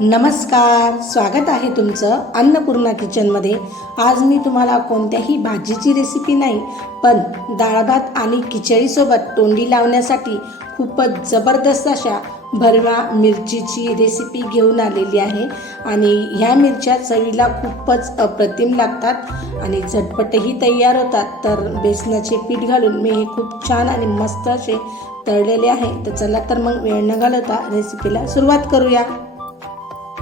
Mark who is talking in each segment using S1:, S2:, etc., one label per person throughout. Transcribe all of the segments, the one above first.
S1: नमस्कार स्वागत आहे तुमचं अन्नपूर्णा किचनमध्ये. आज मी तुम्हाला कोणत्याही भाजीची रेसिपी नाही पण डाळभात आणि खिचडीसोबत तोंडी लावण्यासाठी खूपच जबरदस्त अशा भरवा मिरचीची रेसिपी घेऊन आलेली आहे. आणि ह्या मिरच्या चवीला खूपच अप्रतिम लागतात आणि झटपटही तयार होतात. तर बेसनाचे पीठ घालून मी हे खूप छान आणि मस्त असे तळलेले आहे. तर चला तर मग वेळ न घालवता रेसिपीला सुरुवात करूया.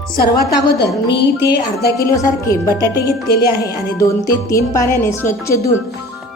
S1: सर्वात अगोदर मी इथे अर्धा किलोसारखे बटाटे घेतलेले आहे आणि दोन ते तीन पाण्याने स्वच्छ धुवून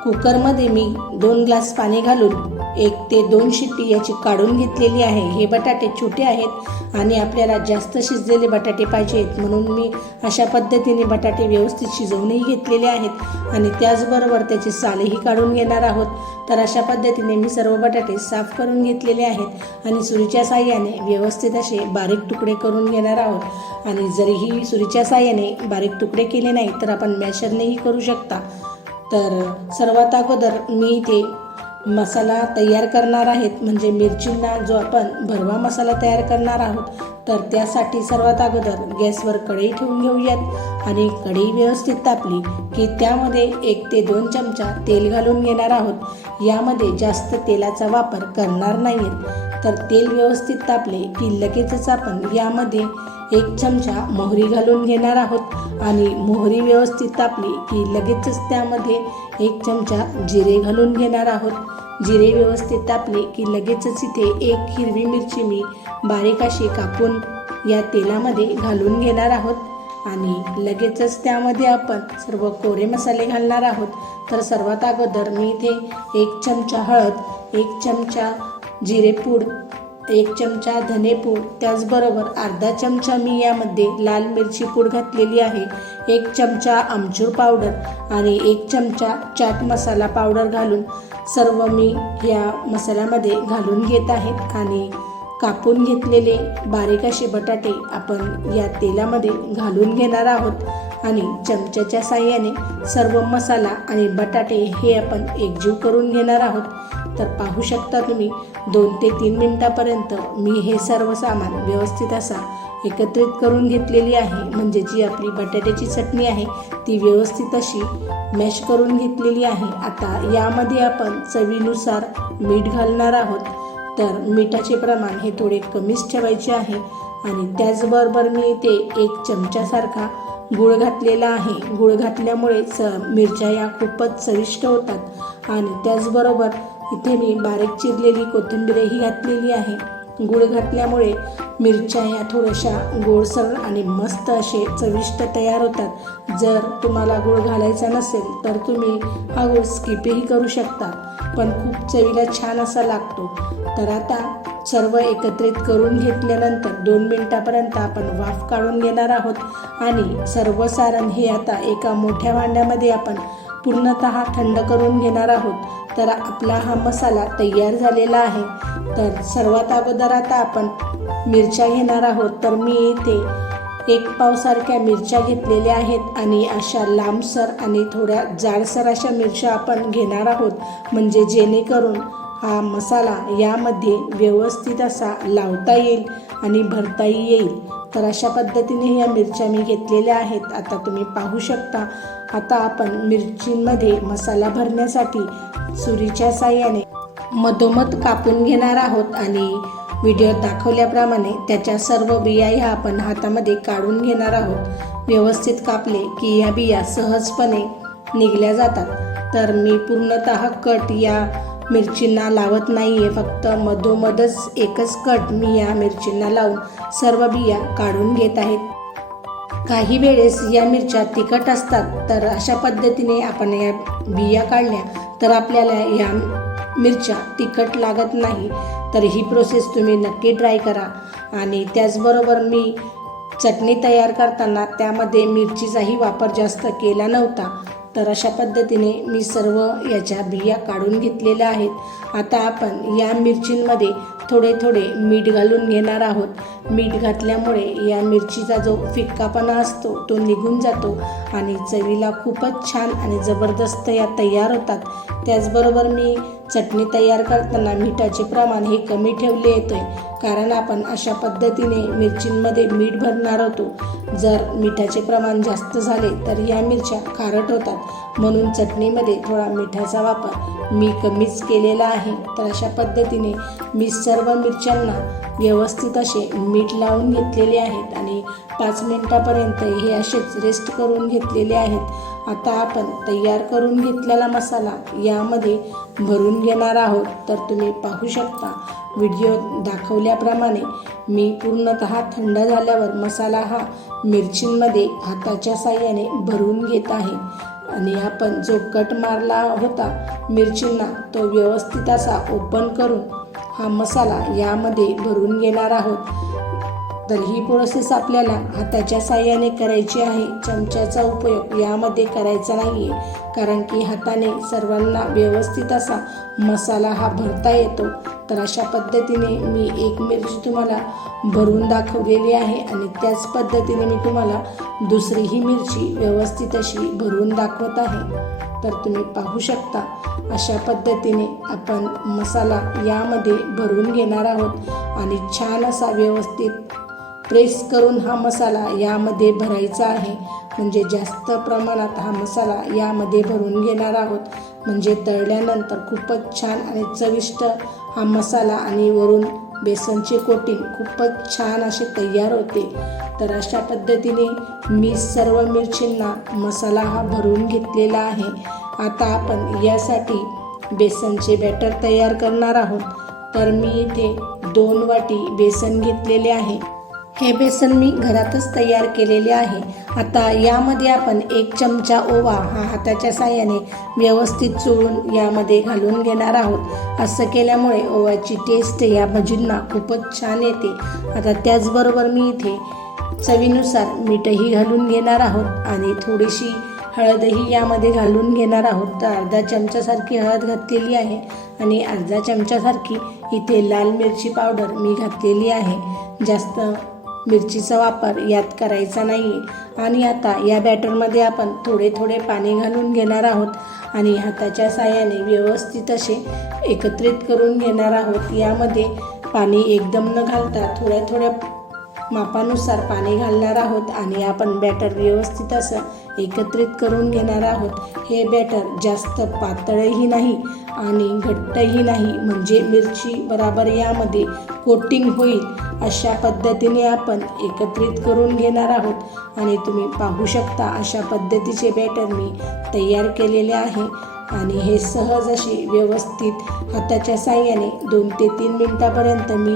S1: कुकरमध्ये मी दोन ग्लास पाणी घालून एक ते दोन शिट्टी याची काढून घेतलेली आहे. हे बटाटे छोटे आहेत आणि आपल्याला जास्त शिजलेले बटाटे पाहिजेत म्हणून मी अशा पद्धतीने बटाटे व्यवस्थित शिजवूनही घेतलेले आहेत आणि त्याचबरोबर त्याची सालेही काढून घेणार आहोत. तर अशा पद्धतीने मी सर्व बटाटे साफ करून घेतलेले आहेत आणि सुरीच्या साह्याने व्यवस्थित असे बारीक तुकडे करून घेणार आहोत. आणि जरीही सुरीच्या साह्याने बारीक तुकडे केले नाही तर आपण मॅशरनेही करू शकता. तर सर्वात अगोदर मी इथे मसाला तयार करणार आहेत. म्हणजे मिरचींना जो आपण भरवा मसाला तयार करणार आहोत तर त्यासाठी सर्वात अगोदर गॅसवर कढई ठेवून घेऊयात. आणि कढई व्यवस्थित तापली की त्यामध्ये एक ते दोन चमचा तेल घालून घेणार आहोत. यामध्ये जास्त तेलाचा वापर करणार नाहीत. तर तेल व्यवस्थित तापले की लगेचच आपण यामध्ये एक चमचा मोहरी घालून घेणार आहोत. आणि मोहरी व्यवस्थित तापली की लगेचच त्यामध्ये एक चमचा जिरे घालून घेणार आहोत. जिरे व्यवस्थित तापले की लगेचच इथे एक हिरवी मिरची मी बारीक अशी कापून या तेलामध्ये घालून घेणार आहोत. आणि लगेचच त्यामध्ये आपण सर्व कोरे मसाले घालणार आहोत. तर सर्वात अगोदर मी इथे एक चमचा हळद एक चमचा जिरेपूड एक चमचा धनेपूड त्याचबरोबर अर्धा चमचा मी यामध्ये लाल मिरची पूड घातलेली आहे एक चमचा आमचूर पावडर आणि एक चमचा चाट मसाला पावडर घालून सर्व मी या मसाल्यामध्ये घालून घेत आहेत आणि कापून घेतलेले बारीक असे बटाटे आपण या तेलामध्ये घालून घेणार आहोत आणि चमच्याच्या साह्याने सर्व मसाला आणि बटाटे हे आपण एकजीव करून घेणार आहोत. तर पाहू शकता तुम्ही दोन ते तीन मिनटापर्यंत मी हे सर्व सामान व्यवस्थित असा एकत्रित करून घेतलेली आहे. म्हणजे जी आपली बटाट्याची चटणी आहे ती व्यवस्थित अशी मॅश करून घेतलेली आहे. आता यामध्ये आपण चवीनुसार मीठ घालणार आहोत. तर मिठाचे प्रमाण हे थोडे कमीच ठेवायचे आहे. आणि त्याचबरोबर मी इथे एक चमच्यासारखा गूळ घातलेला आहे. गूळ घातल्यामुळे च मिरच्या या खूपच चविष्ट होतात. आणि त्याचबरोबर इथे मी बारीक चिरलेली कोथिंबीरही घातलेली आहे. गूळ घातल्यामुळे मिरच्या ह्या थोड्याशा गोडसर आणि मस्त असे चविष्ट तयार होतात. जर तुम्हाला गूळ घालायचा नसेल तर तुम्ही हा गूळ स्किपही करू शकता. पण खूप चवीला छान असा लागतो. तर आता सर्व एकत्रित करून घेतल्यानंतर दोन मिनटापर्यंत आपण वाफ काढून घेणार आहोत. आणि सर्व सारण हे आता एका मोठ्या भांड्यामध्ये आपण पूर्णत थंड करून घेणार आहोत. तर आपला हा मसाला तयार झालेला आहे. तर सर्वात अगोदर आता आपण मिरच्या घेणार आहोत. तर मी इथे एक पावसारख्या मिरच्या घेतलेल्या आहेत आणि अशा लांबसर आणि थोड्या जाडसर अशा मिरच्या आपण घेणार आहोत. म्हणजे जेणेकरून हा मसाला यामध्ये व्यवस्थित असा लावता येईल आणि भरताही येईल. तर अशा पद्धतीने या मिरच्या मी घेतलेल्या आहेत. आता तुम्ही पाहू शकता. आता आपण मिरचींमध्ये मसाला भरण्यासाठी सुरीच्या साह्याने मधोमध कापून घेणार आहोत आणि व्हिडिओ दाखवल्याप्रमाणे त्याच्या सर्व बिया ह्या आपण हातामध्ये काढून घेणार आहोत. व्यवस्थित कापले की या बिया सहजपणे निघल्या जातात. तर मी पूर्णतः कट या मिरचींना लावत नाही आहे फक्त मधोमधच एकच कट मी या मिरचींना लावून सर्व बिया काढून घेत आहेत. काही वेळेस या मिरच्या तिखट असतात तर अशा पद्धतीने आपण या बिया काढल्या तर आपल्याला या मिरच्या तिखट लागत नाही. तर ही प्रोसेस तुम्ही नक्की ट्राय करा. आणि त्याचबरोबर मी चटणी तयार करताना त्यामध्ये मिरचीचाही वापर जास्त केला नव्हता. तर अशा पद्धतीने मी सर्व याच्या बिया काढून घेतलेल्या आहेत. आता आपण या मिरचींमध्ये थोडे थोडे मीठ घालून घेणार आहोत. मीठ घातल्यामुळे या मिरचीचा जो फिक्कापणा असतो तो निघून जातो आणि चवीला खूपच छान आणि जबरदस्त या तयार होतात. त्याचबरोबर मी चटणी तयार करताना मिठाचे प्रमाण हे कमी ठेवले येते कारण आपण अशा पद्धतीने मिरचींमध्ये मीठ भरणार होतो. जर मिठाचे प्रमाण जास्त झाले तर या मिरच्या खारट होतात. म्हणून चटणीमध्ये थोडा मिठाचा वापर मी कमीच केलेला आहे. तर अशा पद्धतीने मी सर्व मिरच्यांना व्यवस्थित असे मीठ लावून घेतलेले आहेत आणि पाच मिनटापर्यंत हे असेच रेस्ट करून घेतलेले आहेत. आता आपण तयार करून घेतलेला मसाला यामध्ये भरून घेणार आहोत. तर तुम्ही पाहू शकता व्हिडिओ दाखवल्याप्रमाणे मी पूर्णतः थंड झाल्यावर मसाला हा मिरचींमध्ये हाताच्या साह्याने भरून घेत आहे. आणि आपण जो कट मारला होता मिरचींना तो व्यवस्थित असा ओपन करून हा मसाला यामध्ये भरून घेणार आहोत. तर ही प्रोसेस आपल्याला हाताच्या साह्याने करायची आहे. चमच्याचा उपयोग यामध्ये करायचा नाही आहे कारण की हाताने सर्वांना व्यवस्थित असा मसाला हा भरता येतो. तर अशा पद्धतीने मी एक मिरची तुम्हाला भरून दाखवलेली आहे आणि त्याच पद्धतीने मी तुम्हाला दुसरीही मिरची व्यवस्थित अशी भरून दाखवत आहे. तर तुम्ही पाहू शकता अशा पद्धतीने आपण मसाला यामध्ये भरून घेणार आहोत आणि छान असा व्यवस्थित प्रेस करून हा मसाला यामध्ये भरायचा आहे. म्हणजे जास्त प्रमाणात हा मसाला यामध्ये भरून घेणार आहोत. म्हणजे तळल्यानंतर खूपच छान आणि चविष्ट हा मसाला आणि वरून बेसनचे कोटिंग खूपच छान असे तयार होते. तर अशा पद्धतीने मी सर्व मिरचींना मसाला हा भरून घेतलेला आहे. आता आपण यासाठी बेसनचे बॅटर तयार करणार आहोत. तर मी इथे दोन वाटी बेसन घेतलेले आहे. हे बेसन मी घरातच तयार केलेले आहे. आता यामध्ये आपण एक चमचा ओवा हा हाताच्या साह्याने व्यवस्थित चोळून यामध्ये घालून घेणार आहोत. असं केल्यामुळे ओव्याची टेस्ट या भजींना खूपच छान येते. आता त्याचबरोबर मी इथे चवीनुसार मीठही घालून घेणार आहोत आणि थोडीशी हळदही यामध्ये घालून घेणार आहोत. तर अर्धा चमचासारखी हळद घातलेली आहे आणि अर्धा चमचासारखी इथे लाल मिरची पावडर मी घातलेली आहे. जास्त मिरचीचा वापर यात करायचा नाही आणि आता या बॅटरमध्ये आपण थोडे थोडे पाणी घालून घेणार आहोत आणि हाताच्या साह्याने व्यवस्थित असे एकत्रित करून घेणार आहोत. यामध्ये पाणी एकदम न घालता थोड्या थोड्या मापानुसार पाणी घालणार आहोत आणि आपण बॅटर व्यवस्थित असं एकत्रित करून घेणार आहोत. हे बॅटर जास्त पातळही नाही आणि घट्टही नाही. म्हणजे मिरची बराबर यामध्ये कोटिंग होईल अशा पद्धतीने आपण एकत्रित करून घेणार आहोत. आणि तुम्ही पाहू शकता अशा पद्धतीचे बॅटर मी तयार केलेले आहे. आणि हे सहज असे व्यवस्थित हाताच्या साह्याने दोन ते तीन मिनटापर्यंत मी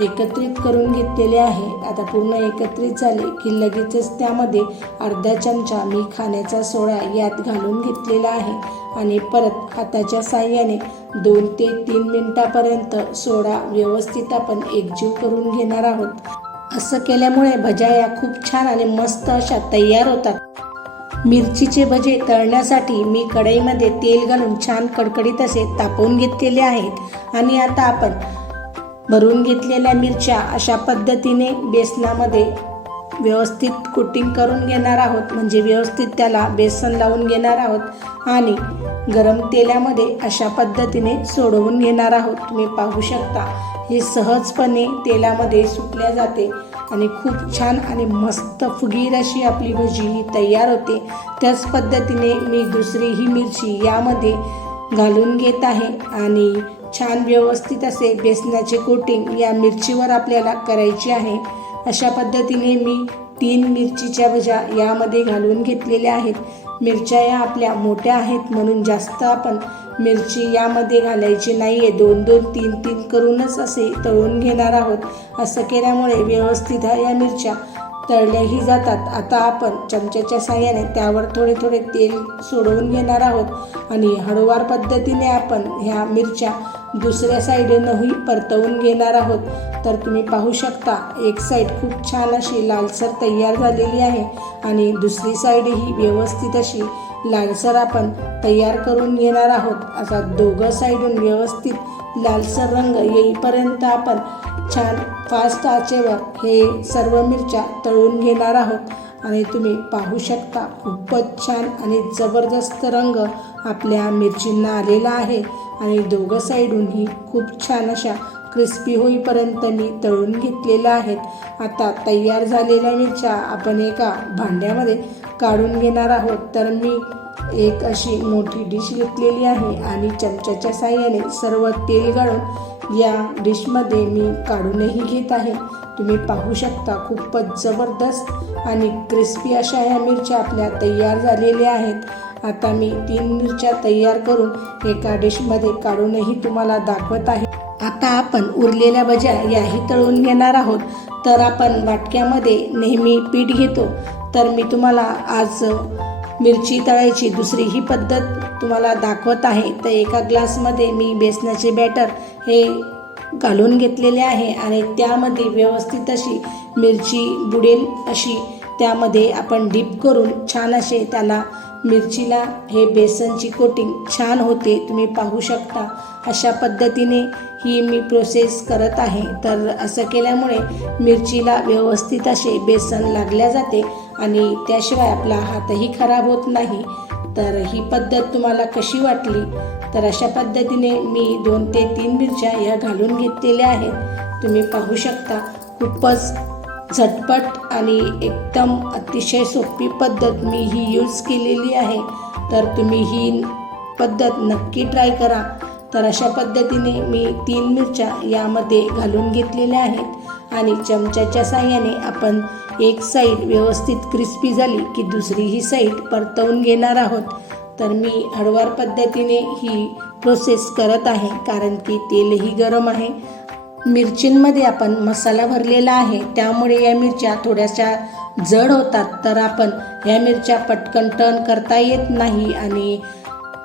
S1: एकत्रित करून घेतलेले आहे. आता पूर्ण एकत्रित झाले की लगेचच त्यामध्ये अर्धा चमचा मी खाण्याचा सोडा यात घालून घेतलेला आहे. आणि परत हाताच्या साह्याने दोन ते तीन मिनटापर्यंत सोडा व्यवस्थित आपण एकजीव करून घेणार आहोत. असं केल्यामुळे भज्या या खूप छान आणि मस्त अशा तयार होतात. मिरचीचे भजे तळण्यासाठी मी कढईमध्ये तेल घालून छान कडकडीत असे तापवून घेतलेले आहेत. आणि आता आपण भरून घेतलेल्या मिरच्या अशा पद्धतीने बेसनामध्ये व्यवस्थित कोटिंग करून घेणार आहोत. म्हणजे व्यवस्थित त्याला बेसन लावून घेणार आहोत आणि गरम तेलामध्ये अशा पद्धतीने सोडवून घेणार आहोत. तुम्ही पाहू शकता हे सहजपणे तेलामध्ये सुकल्या जाते आणि खूप छान आणि मस्त फुगीर अशी आपली भजी ही तयार होते. त्याच पद्धतीने मी दुसरी ही मिरची यामध्ये घालून घेत आहे आणि छान व्यवस्थित असे बेसनाचे कोटिंग या मिरचीवर आपल्याला करायची आहे. अशा पद्धतीने मी तीन मिरचीच्या भज्या यामध्ये घालून घेतलेल्या आहेत. मिरच्या या आपल्या मोठ्या आहेत म्हणून जास्त आपण मिरची यामध्ये घालायची नाही आहे दोन दोन तीन तीन करूनच असे तळून घेणार आहोत. असं केल्यामुळे व्यवस्थित या मिरच्या तळल्याही जातात. आता आपण चमच्याच्या साह्याने त्यावर थोडे थोडे तेल सोडवून घेणार आहोत आणि हळूवार पद्धतीने आपण ह्या मिरच्या दुसऱ्या साईडनंही परतवून घेणार आहोत. तर तुम्ही पाहू शकता एक साईड खूप छान अशी लालसर तयार झालेली आहे आणि दुसरी साईडही व्यवस्थित अशी लालसर आपण तयार करून घेणार आहोत. असा दोघं साईडून व्यवस्थित लालसर रंग येईपर्यंत आपण छान फास्ट आचेवर हे सर्व मिरच्या तळून घेणार आहोत. आणि तुम्ही पाहू शकता खूपच छान आणि जबरदस्त रंग आपल्या मिरचींना आलेला आहे. आणि दोघं साईडूनही खूप छान अशा क्रिस्पी होईपर्यंत मी तळून घेतलेल्या आहेत. आता तयार झालेल्या मिरच्या आपण एका भांड्यामध्ये काढून घेणार आहोत. तर मी एक अशी मोठी डिश घेतलेली आहे आणि चमच्याच्या साह्याने सर्व तेल गाळून या डिशमध्ये मी काढूनही घेत आहे. तुम्ही पाहू शकता खूपच जबरदस्त आणि क्रिस्पी अशा ह्या मिरच्या आपल्या तयार झालेल्या आहेत. आता मी तीन मिरच्या तयार करून एका डिशमध्ये काढूनही तुम्हाला दाखवत आहे. आता आपण उरलेल्या भज्या याही तळून घेणार आहोत. तर आपण वाटक्यामध्ये नेहमी पीठ घेतो. तर मी तुम्हाला आज मिरची तळायची दुसरी ही पद्धत तुम्हाला दाखवत आहे. तर एका ग्लासमध्ये मी बेसनाचे बॅटर हे घालून घेतलेले आहे आणि त्यामध्ये व्यवस्थित अशी मिरची बुडेल अशी त्यामध्ये आपण डीप करून छान असे त्याला मिरचीला हे बेसनची कोटिंग छान होते तुम्ही पाहू शकता. अशा पद्धतीने ही मी प्रोसेस करत आहे. तर असं केल्यामुळे मिरचीला व्यवस्थित असे बेसन लागल्या जाते आणि त्याशिवाय आपला हातही खराब होत नाही. तर ही पद्धत तुम्हाला कशी वाटली? तर अशा पद्धतीने मी दोन ते तीन मिरच्या या घालून घेतलेल्या आहेत. तुम्ही पाहू शकता खूपच झटपट आणि एकदम अतिशय सोपी पद्धत मी ही यूज केलेली आहे. तर तुम्ही ही पद्धत नक्की ट्राय करा. तर अशा पद्धतीने मी तीन मिरच्या यामध्ये घालून घेतलेल्या आहेत. आणि चमच्याच्या साह्याने आपण एक साईड व्यवस्थित क्रिस्पी झाली की दुसरी ही साईड परतवून घेणार आहोत. तर मी हळवार पद्धतीने ही प्रोसेस करत आहे कारण की तेलही गरम आहे. मिरचींमध्ये आपण मसाला भरलेला आहे त्यामुळे या मिरच्या थोड्याशा जड होतात तर आपण या मिरच्या पटकन टर्न करता येत नाही आणि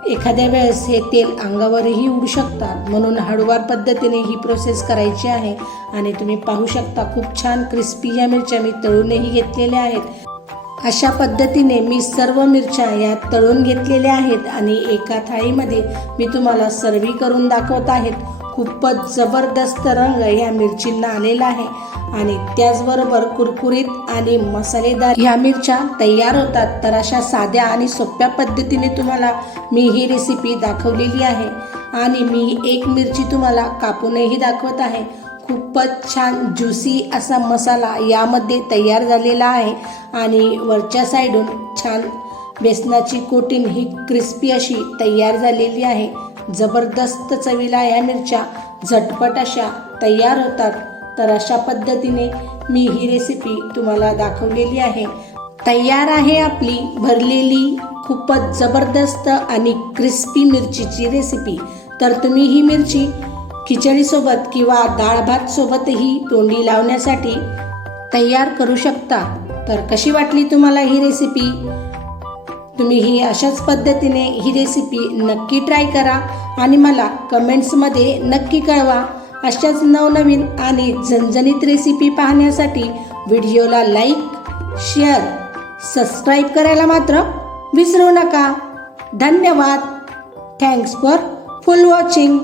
S1: एखाद्या वेळेस हे तेल अंगावरही उडू शकतात. म्हणून हळूवार पद्धतीने ही प्रोसेस करायची आहे. आणि तुम्ही पाहू शकता खूप छान क्रिस्पी या मिरच्या मी तळूनही घेतलेल्या आहेत. अशा पद्धतीने मी सर्व मिरच्या या तळून घेतलेल्या आहेत. आणि एका थाळीमध्ये मी तुम्हाला सर्वी करून दाखवत आहेत. खूपच जबरदस्त रंग या मिरचींना आलेला आहे. आणि त्याचबरोबर कुरकुरीत आणि मसालेदार ह्या मिरच्या तयार होतात. तर अशा साध्या आणि सोप्या पद्धतीने तुम्हाला मी ही रेसिपी दाखवलेली आहे. आणि मी एक मिरची तुम्हाला कापूनही दाखवत आहे. खूपच छान ज्युसी असा मसाला यामध्ये तयार झालेला आहे. आणि वरच्या साईडून छान बेसनाची कोटिंग ही क्रिस्पी अशी तयार झालेली आहे. जबरदस्त चवीला या मिरच्या झटपट अशा तयार होतात. तर अशा पद्धतीने मी ही रेसिपी तुम्हाला दाखवलेली आहे. तयार आहे आपली भरलेली खूपच जबरदस्त आणि क्रिस्पी मिरचीची रेसिपी तर तुम्ही ही मिरची खिचडीसोबत किंवा डाळ भातसोबतही तोंडी लावण्यासाठी तयार करू शकता. तर कशी वाटली तुम्हाला ही रेसिपी तुम्ही ही अशाच पद्धतीने ही रेसिपी नक्की ट्राय करा आणि मला कमेंट्समध्ये नक्की कळवा. अशाच नवनवीन आणि झणझणीत रेसिपी पाहण्यासाठी व्हिडिओला लाईक शेअर सबस्क्राईब करायला मात्र विसरू नका. धन्यवाद. Thanks for full watching